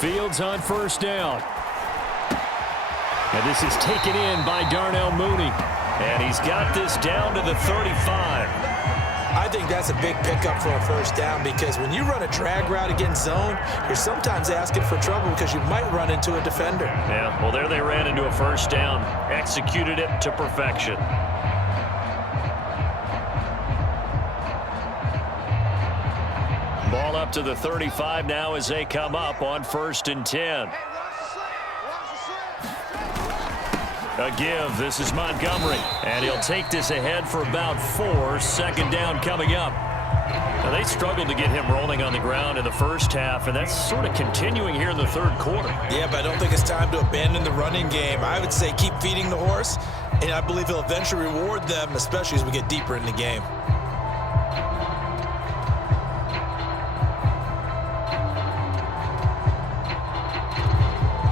Fields on first down. And this is taken in by Darnell Mooney. And he's got this down to the 35. I think that's a big pickup for a first down because when you run a drag route against zone, you're sometimes asking for trouble because you might run into a defender. Yeah, well, there they ran into a first down. Executed it to perfection. Ball up to the 35 now as they come up on 1st and 10. A give. This is Montgomery. And he'll take this ahead for about 4. Second down coming up. Now, they struggled to get him rolling on the ground in the first half, and that's sort of continuing here in the third quarter. Yeah, but I don't think it's time to abandon the running game. I would say keep feeding the horse, and I believe he'll eventually reward them, especially as we get deeper in the game.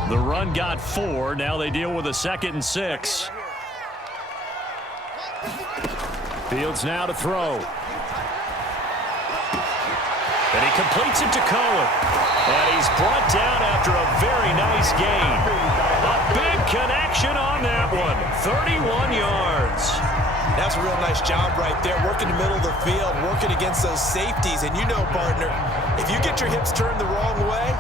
The run got 4. Now they deal with a 2nd and 6. Fields now to throw. And he completes it to Cohen. And he's brought down after a very nice gain. A big connection on that one. 31 yards. That's a real nice job right there, working the middle of the field, working against those safeties. And you know, partner, if you get your hips turned the wrong way,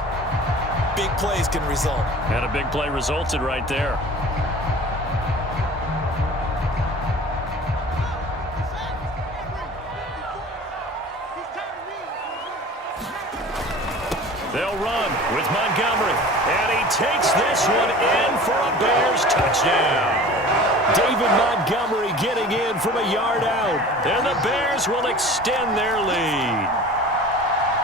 big plays can result. And a big play resulted right there. They'll run with Montgomery. And he takes this one in for a Bears touchdown. David Montgomery getting in from a yard out. And the Bears will extend their lead.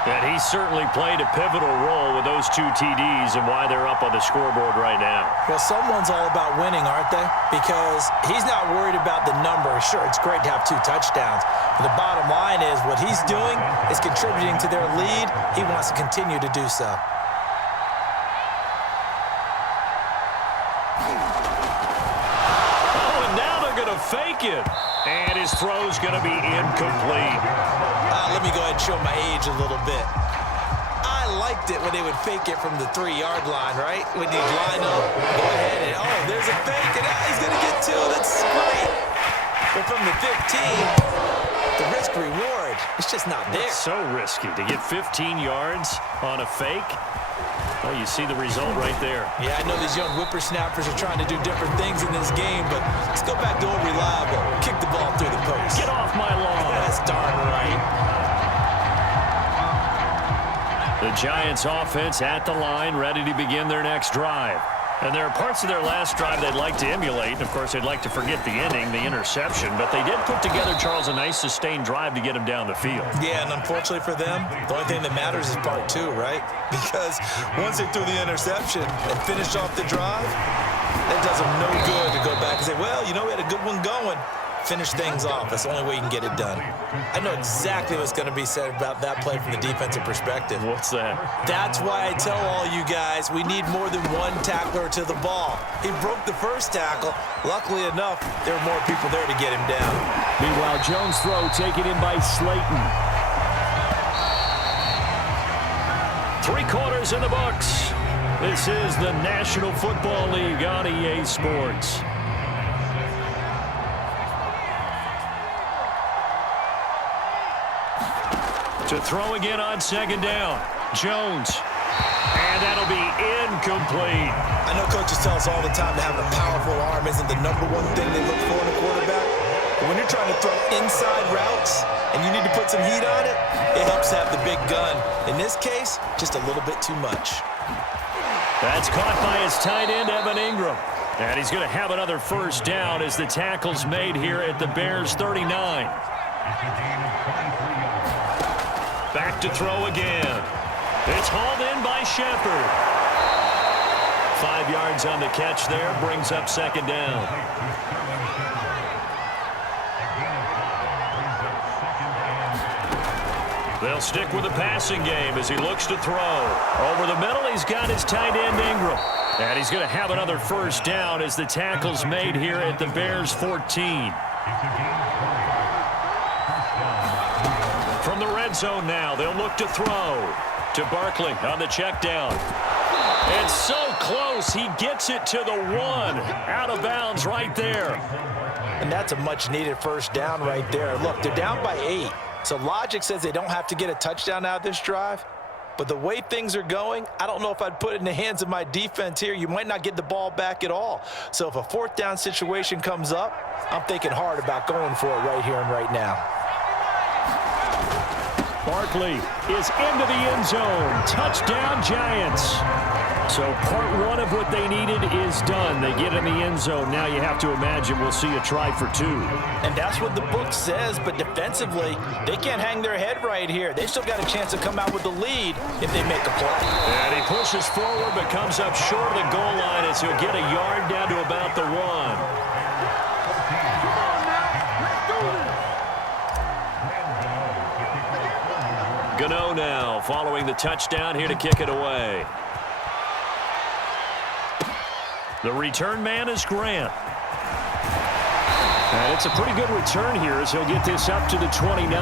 And he certainly played a pivotal role with those 2 TDs and why they're up on the scoreboard right now. Well, someone's all about winning, aren't they? Because he's not worried about the number. Sure, it's great to have 2 touchdowns. But the bottom line is what he's doing is contributing to their lead. He wants to continue to do so. Oh, and now they're going to fake it. And his throw's going to be incomplete. Let me go ahead and show my age a little bit. I liked it when they would fake it from the 3-yard line, right? When you line up, go ahead and, oh, there's a fake, and he's going to get 2. That's great. But from the 15, the risk-reward, it's just not there. It's so risky to get 15 yards on a fake. Well, you see the result right there. Yeah, I know these young whippersnappers are trying to do different things in this game, but let's go back to old reliable. Kick the ball through the post. Get off my lawn. That's darn right. The Giants offense at the line, ready to begin their next drive. And there are parts of their last drive they'd like to emulate. Of course, they'd like to forget the inning, the interception. But they did put together, Charles, a nice sustained drive to get him down the field. Yeah, and unfortunately for them, the only thing that matters is part 2, right? Because once they threw the interception and finished off the drive, it does them no good to go back and say, well, you know, we had a good one going. Finish things off. That's the only way you can get it done. I know exactly what's going to be said about that play from the defensive perspective. What's that? That's why I tell all you guys we need more than one tackler to the ball. He broke the first tackle. Luckily enough, there were more people there to get him down. Meanwhile, Jones' throw taken in by Slayton. 3 quarters in the books. This is the National Football League on EA Sports. To throw again on 2nd down. Jones. And that'll be incomplete. I know coaches tell us all the time that having a powerful arm isn't the #1 thing they look for in a quarterback. But when you're trying to throw inside routes and you need to put some heat on it, it helps to have the big gun. In this case, just a little bit too much. That's caught by his tight end, Evan Ingram. And he's going to have another first down as the tackle's made here at the Bears 39. Back to throw again. It's hauled in by Shepard. 5 yards on the catch there, brings up 2nd down. They'll stick with the passing game as he looks to throw. Over the middle, he's got his tight end, Ingram. And he's going to have another first down as the tackle's made here at the Bears 14. From the red zone now, they'll look to throw to Barkley on the check down. It's so close. He gets it to the 1. Out of bounds right there. And that's a much-needed first down right there. Look, they're down by 8. So logic says they don't have to get a touchdown out of this drive. But the way things are going, I don't know if I'd put it in the hands of my defense here. You might not get the ball back at all. So if a fourth down situation comes up, I'm thinking hard about going for it right here and right now. Barkley is into the end zone. Touchdown, Giants. So part 1 of what they needed is done. They get in the end zone. Now you have to imagine we'll see a try for 2. And that's what the book says, but defensively, they can't hang their head right here. They've still got a chance to come out with the lead if they make a play. And he pushes forward but comes up short of the goal line as he'll get a yard down to about the 1. Gano now following the touchdown here to kick it away. The return man is Grant. And it's a pretty good return here as he'll get this up to the 29.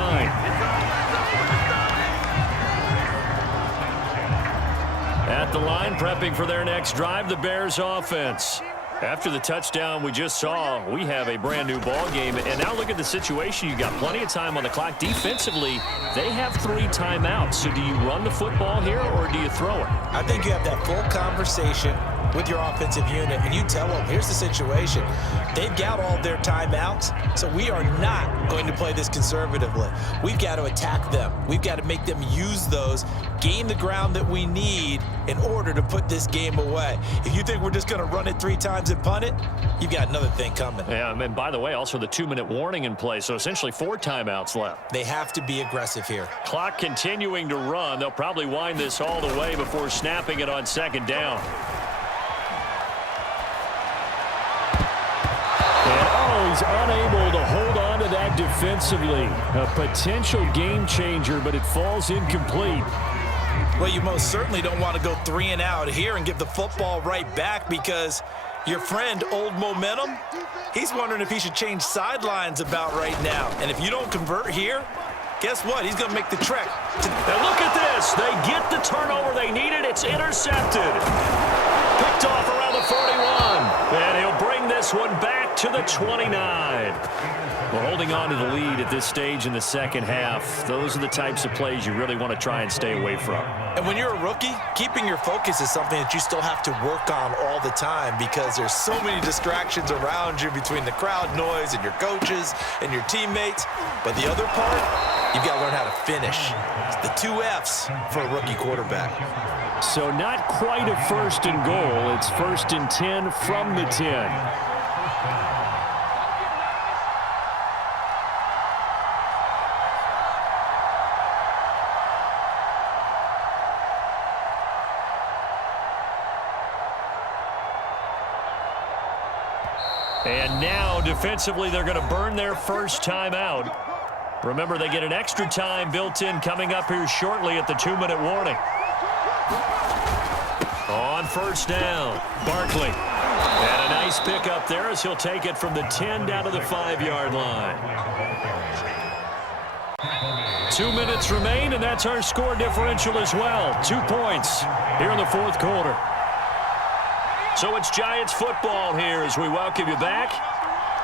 At the line, prepping for their next drive, the Bears offense. After the touchdown we just saw, we have a brand new ball game. And now look at the situation. You got plenty of time on the clock. Defensively, they have 3 timeouts. So do you run the football here or do you throw it? I think you have that full conversation with your offensive unit, and you tell them, here's the situation. They've got all their timeouts, so we are not going to play this conservatively. We've got to attack them. We've got to make them use those, gain the ground that we need in order to put this game away. If you think we're just going to run it 3 times and punt it, you've got another thing coming. Yeah, and by the way, also the 2-minute warning in play, so essentially 4 timeouts left. They have to be aggressive here. Clock continuing to run. They'll probably wind this all the way before snapping it on 2nd down. He's unable to hold on to that defensively. A potential game changer, but it falls incomplete. Well, you most certainly don't want to go 3 and out here and give the football right back because your friend, Old Momentum, he's wondering if he should change sidelines about right now. And if you don't convert here, guess what? He's going to make the trek. And look at this. They get the turnover they needed. It's intercepted. Picked off around the 41. And he'll bring this one back to the 29. We're holding on to the lead at this stage in the second half. Those are the types of plays you really want to try and stay away from. And when you're a rookie, keeping your focus is something that you still have to work on all the time because there's so many distractions around you between the crowd noise and your coaches and your teammates. But the other part, you've got to learn how to finish. It's the 2 F's for a rookie quarterback. So not quite a 1st and goal. It's 1st and 10 from the 10. And now, defensively, they're going to burn their first time out. Remember, they get an extra time built in coming up here shortly at the 2-minute warning. On 1st down, Barkley. And a nice pick up there as he'll take it from the 10 down to the 5-yard line. 2 minutes remain, and that's our score differential as well. 2 points here in the 4th quarter. So it's Giants football here as we welcome you back.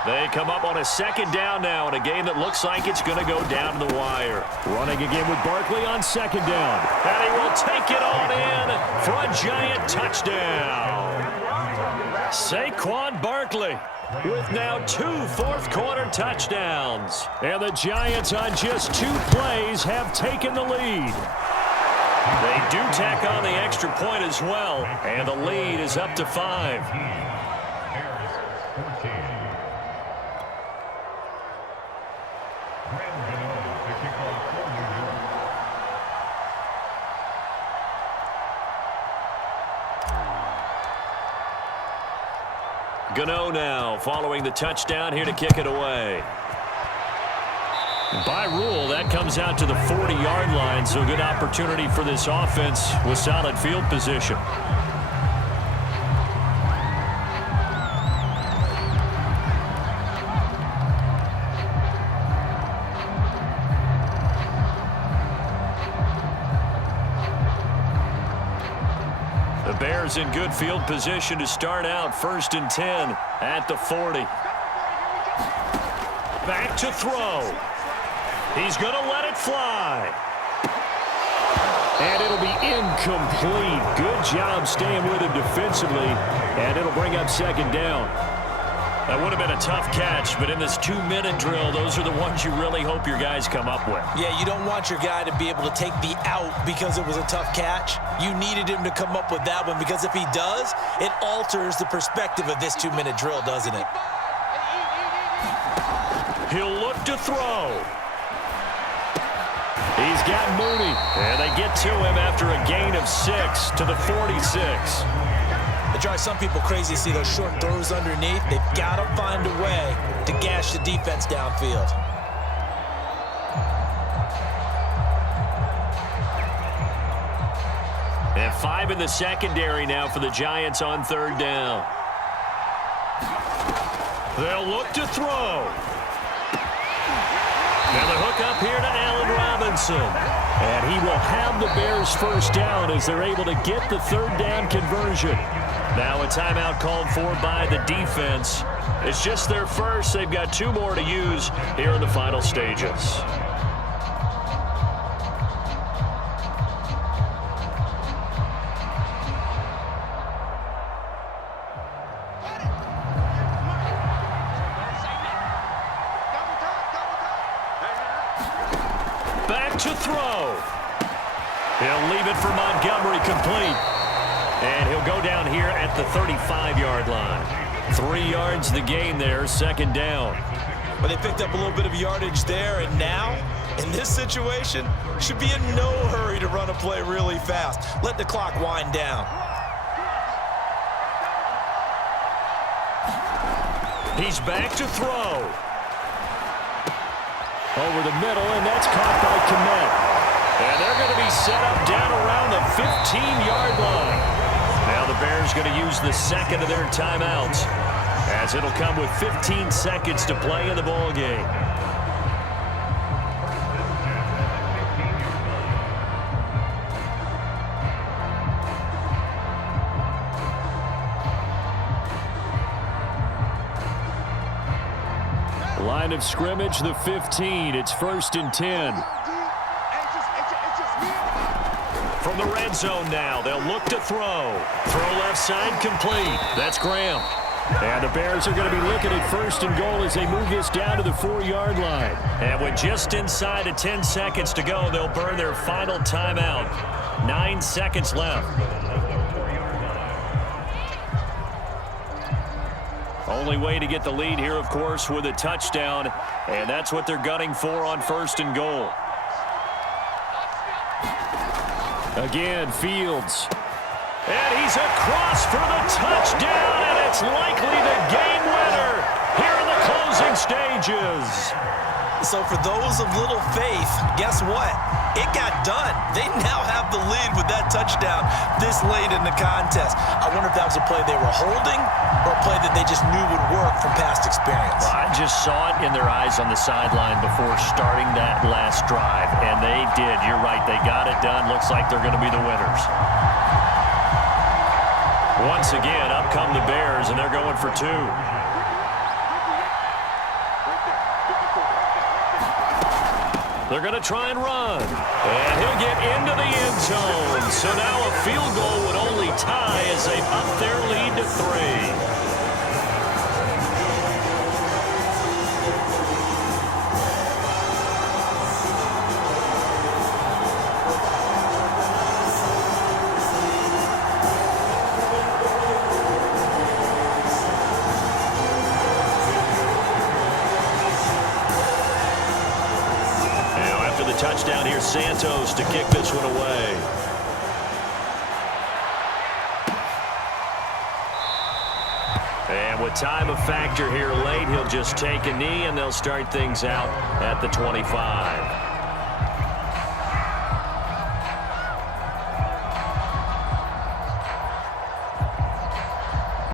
They come up on a 2nd down now in a game that looks like it's going to go down to the wire. Running again with Barkley on 2nd down. And he will take it on in for a Giant touchdown. Saquon Barkley with now 2 4th-quarter touchdowns. And the Giants on just 2 plays have taken the lead. They do tack on the extra point as well, and the lead is up to 5. Gano now following the touchdown here to kick it away. By rule, that comes out to the 40-yard line, so good opportunity for this offense with solid field position. The Bears Bears in good field position to start out 1st and 10 at the 40. Back to throw. He's going to let it fly. And it'll be incomplete. Good job staying with him defensively. And it'll bring up 2nd down. That would have been a tough catch, but in this 2-minute drill, those are the ones you really hope your guys come up with. Yeah, you don't want your guy to be able to take the out because it was a tough catch. You needed him to come up with that one because if he does, it alters the perspective of this 2-minute drill, doesn't it? He'll look to throw. He's got Mooney, and they get to him after a gain of 6 to the 46. It drives some people crazy to see those short throws underneath. They've got to find a way to gash the defense downfield. And 5 in the secondary now for the Giants on 3rd down. They'll look to throw. Now the hook up here to Allen Robinson. And he will have the Bears 1st down as they're able to get the 3rd down conversion. Now a timeout called for by the defense. It's just their first. They've got 2 more to use here in the final stages. Back to throw. He'll leave it for Montgomery complete. And he'll go down here at the 35-yard line. 3 yards the gain there, 2nd down. But they picked up a little bit of yardage there, and now, in this situation, should be in no hurry to run a play really fast. Let the clock wind down. He's back to throw. Over the middle, and that's caught by Kmet. And they're going to be set up down around the 15-yard line. Now the Bears going to use the 2nd of their timeouts, as it'll come with 15 seconds to play in the ball game. Line of scrimmage, the 15. It's 1st and 10. From the red zone now, they'll look to throw. Throw left side complete. That's Graham. And the Bears are going to be looking at 1st and goal as they move this down to the 4-yard line. And with just inside of 10 seconds to go, they'll burn their final timeout. 9 seconds left. Only way to get the lead here, of course, with a touchdown. And that's what they're gunning for on 1st and goal. Again, Fields. And he's across for the touchdown, and it's likely the game winner here in the closing stages. So for those of little faith, guess what? It got done. They now have the lead with that touchdown this late in the contest. I wonder if that was a play they were holding or a play that they just knew would work from past experience. Well, I just saw it in their eyes on the sideline before starting that last drive, and they did. You're right. They got it done. Looks like they're going to be the winners. Once again, up come the Bears, and they're going for 2. They're going to try and run. And he'll get into the end zone. So now a field goal would only tie as they up their lead to 3. Touchdown here, Santos to kick this one away. And with time a factor here late, he'll just take a knee and they'll start things out at the 25.